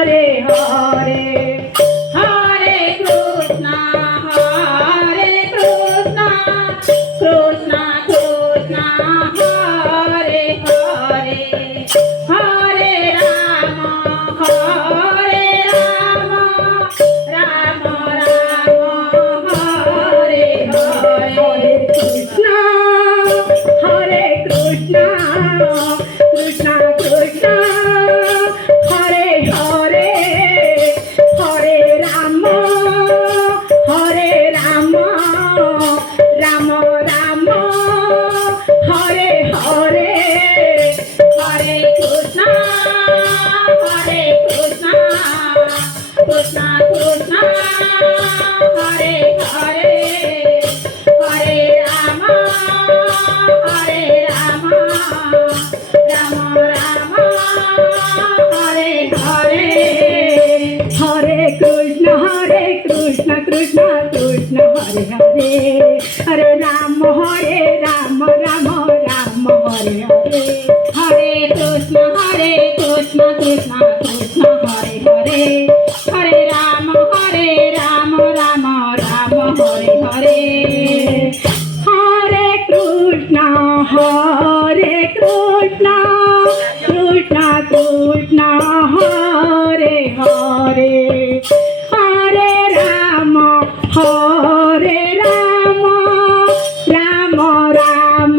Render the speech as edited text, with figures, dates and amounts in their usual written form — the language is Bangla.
হরে হরে হরে কৃষ্ণ কৃষ্ণ কৃষ্ণ হরে হরে হরে রাম রাম রাম হরে হরে কৃষ্ণ হরে কৃষ্ণ কৃষ্ণ কৃষ্ণ হরে হরে হরে রাম রাম রাম হরে হরে হরে কৃষ্ণ কৃষ্ণ কৃষ্ণ হরে হরে হরে রাম রাম রাম হরে হরে হরে কৃষ্ণ কৃষ্ণ কৃষ্ণ হরে হরে হরে রাম রাম রাম হরে হরে হরে কৃষ্ণ কৃষ্ণ কৃষ্ণ হরে হরে হরে রাম রাম রাম হরে হরে হরে কৃষ্ণ কৃষ্ণ কৃষ্ণ হরে হরে হরে রাম রাম রাম